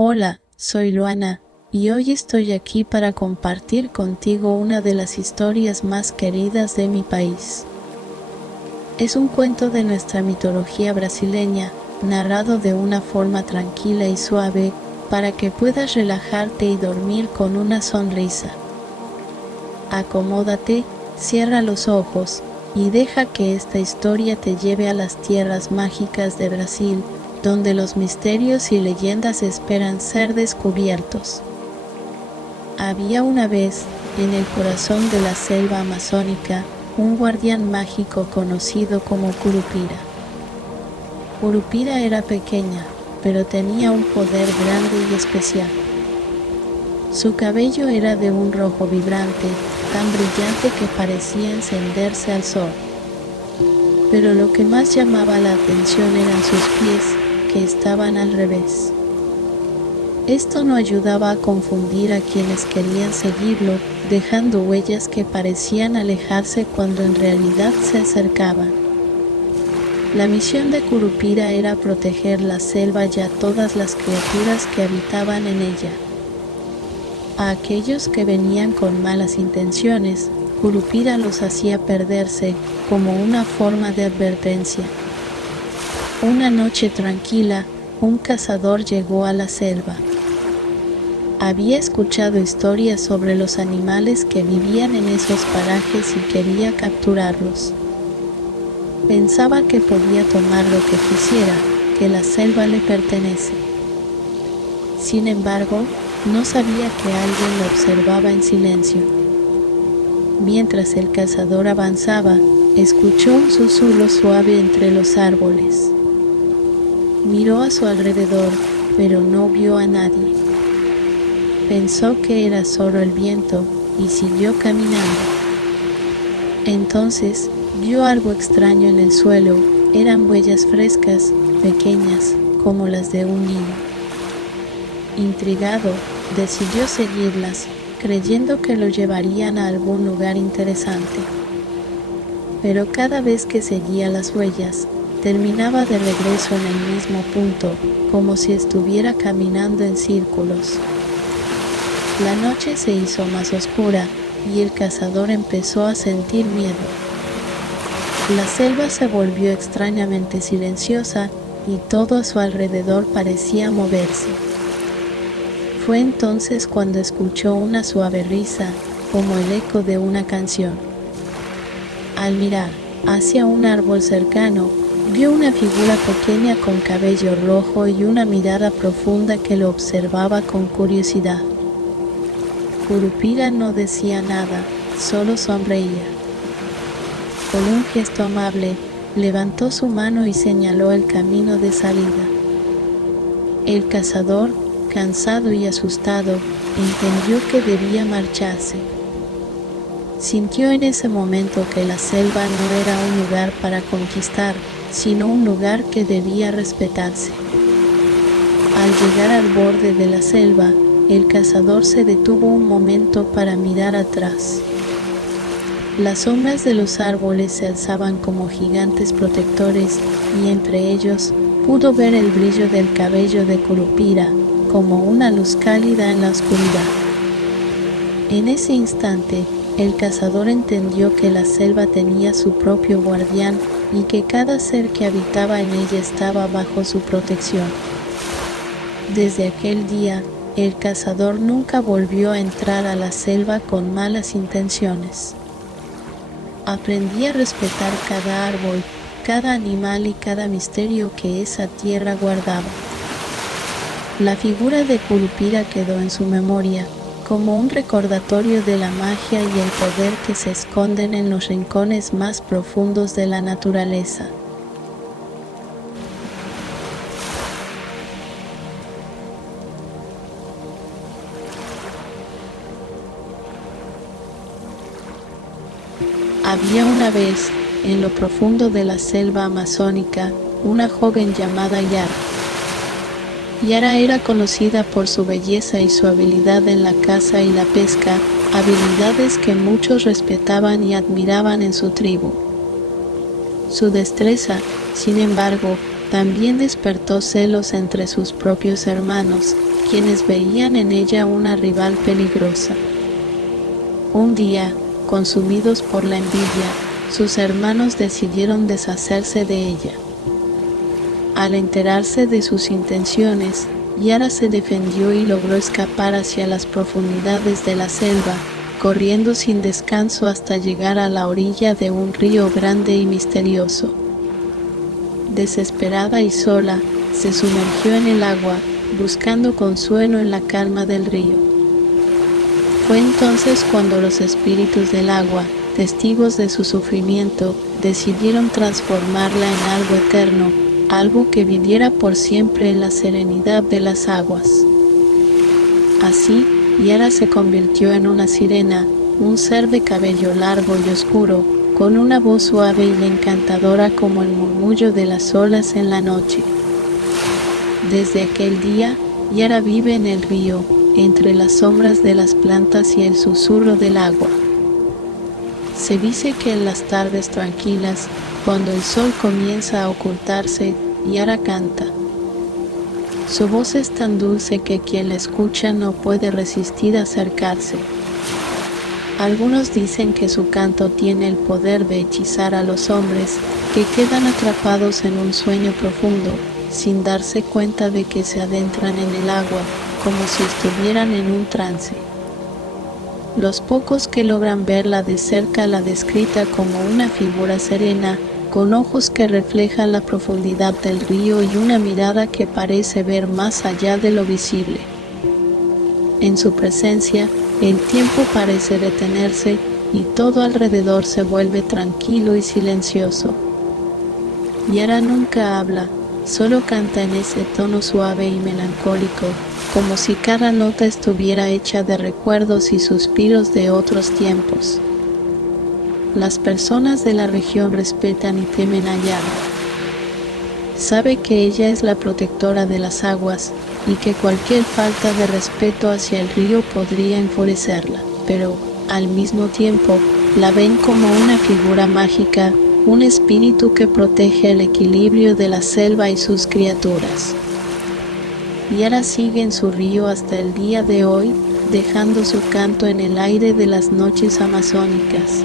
Hola, soy Luana, y hoy estoy aquí para compartir contigo una de las historias más queridas de mi país. Es un cuento de nuestra mitología brasileña, narrado de una forma tranquila y suave, para que puedas relajarte y dormir con una sonrisa. Acomódate, cierra los ojos, y deja que esta historia te lleve a las tierras mágicas de Brasil, donde los misterios y leyendas esperan ser descubiertos. Había una vez, en el corazón de la selva amazónica, un guardián mágico conocido como Curupira. Curupira era pequeña, pero tenía un poder grande y especial. Su cabello era de un rojo vibrante, tan brillante que parecía encenderse al sol. Pero lo que más llamaba la atención eran sus pies, que estaban al revés. Esto no ayudaba a confundir a quienes querían seguirlo, dejando huellas que parecían alejarse cuando en realidad se acercaban. La misión de Curupira era proteger la selva y a todas las criaturas que habitaban en ella. A aquellos que venían con malas intenciones, Curupira los hacía perderse como una forma de advertencia. Una noche tranquila, un cazador llegó a la selva. Había escuchado historias sobre los animales que vivían en esos parajes y quería capturarlos. Pensaba que podía tomar lo que quisiera, que la selva le pertenece. Sin embargo, no sabía que alguien lo observaba en silencio. Mientras el cazador avanzaba, escuchó un susurro suave entre los árboles. Miró a su alrededor, pero no vio a nadie. Pensó que era solo el viento y siguió caminando. Entonces, vio algo extraño en el suelo. Eran huellas frescas, pequeñas, como las de un niño. Intrigado, decidió seguirlas, creyendo que lo llevarían a algún lugar interesante. Pero cada vez que seguía las huellas, terminaba de regreso en el mismo punto, como si estuviera caminando en círculos. La noche se hizo más oscura y el cazador empezó a sentir miedo. La selva se volvió extrañamente silenciosa y todo a su alrededor parecía moverse. Fue entonces cuando escuchó una suave risa, como el eco de una canción. Al mirar hacia un árbol cercano, vio una figura pequeña con cabello rojo y una mirada profunda que lo observaba con curiosidad. Curupira no decía nada, solo sonreía. Con un gesto amable, levantó su mano y señaló el camino de salida. El cazador, cansado y asustado, entendió que debía marcharse. Sintió en ese momento que la selva no era un lugar para conquistar, sino un lugar que debía respetarse. Al llegar al borde de la selva, el cazador se detuvo un momento para mirar atrás. Las sombras de los árboles se alzaban como gigantes protectores y entre ellos pudo ver el brillo del cabello de Curupira, como una luz cálida en la oscuridad. En ese instante, el cazador entendió que la selva tenía su propio guardián y que cada ser que habitaba en ella estaba bajo su protección. Desde aquel día, el cazador nunca volvió a entrar a la selva con malas intenciones. Aprendí a respetar cada árbol, cada animal y cada misterio que esa tierra guardaba. La figura de Curupira quedó en su memoria, como un recordatorio de la magia y el poder que se esconden en los rincones más profundos de la naturaleza. Había una vez, en lo profundo de la selva amazónica, una joven llamada Yara. Yara era conocida por su belleza y su habilidad en la caza y la pesca, habilidades que muchos respetaban y admiraban en su tribu. Su destreza, sin embargo, también despertó celos entre sus propios hermanos, quienes veían en ella una rival peligrosa. Un día, consumidos por la envidia, sus hermanos decidieron deshacerse de ella. Al enterarse de sus intenciones, Yara se defendió y logró escapar hacia las profundidades de la selva, corriendo sin descanso hasta llegar a la orilla de un río grande y misterioso. Desesperada y sola, se sumergió en el agua, buscando consuelo en la calma del río. Fue entonces cuando los espíritus del agua, testigos de su sufrimiento, decidieron transformarla en algo eterno, algo que viviera por siempre en la serenidad de las aguas. Así, Yara se convirtió en una sirena, un ser de cabello largo y oscuro, con una voz suave y encantadora como el murmullo de las olas en la noche. Desde aquel día, Yara vive en el río, entre las sombras de las plantas y el susurro del agua. Se dice que en las tardes tranquilas, cuando el sol comienza a ocultarse, Yara canta. Su voz es tan dulce que quien la escucha no puede resistir a acercarse. Algunos dicen que su canto tiene el poder de hechizar a los hombres que quedan atrapados en un sueño profundo, sin darse cuenta de que se adentran en el agua, como si estuvieran en un trance. Los pocos que logran verla de cerca la descrita como una figura serena, con ojos que reflejan la profundidad del río y una mirada que parece ver más allá de lo visible. En su presencia, el tiempo parece detenerse y todo alrededor se vuelve tranquilo y silencioso. Yara nunca habla, solo canta en ese tono suave y melancólico, como si cada nota estuviera hecha de recuerdos y suspiros de otros tiempos. Las personas de la región respetan y temen a Yara. Sabe que ella es la protectora de las aguas y que cualquier falta de respeto hacia el río podría enfurecerla, pero, al mismo tiempo, la ven como una figura mágica, un espíritu que protege el equilibrio de la selva y sus criaturas. Yara sigue en su río hasta el día de hoy, dejando su canto en el aire de las noches amazónicas.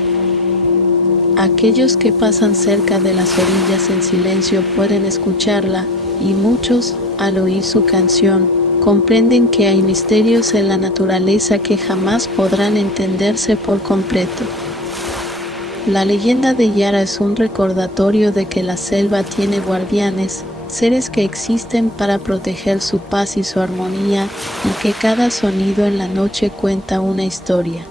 Aquellos que pasan cerca de las orillas en silencio pueden escucharla, y muchos, al oír su canción, comprenden que hay misterios en la naturaleza que jamás podrán entenderse por completo. La leyenda de Yara es un recordatorio de que la selva tiene guardianes, seres que existen para proteger su paz y su armonía, y que cada sonido en la noche cuenta una historia.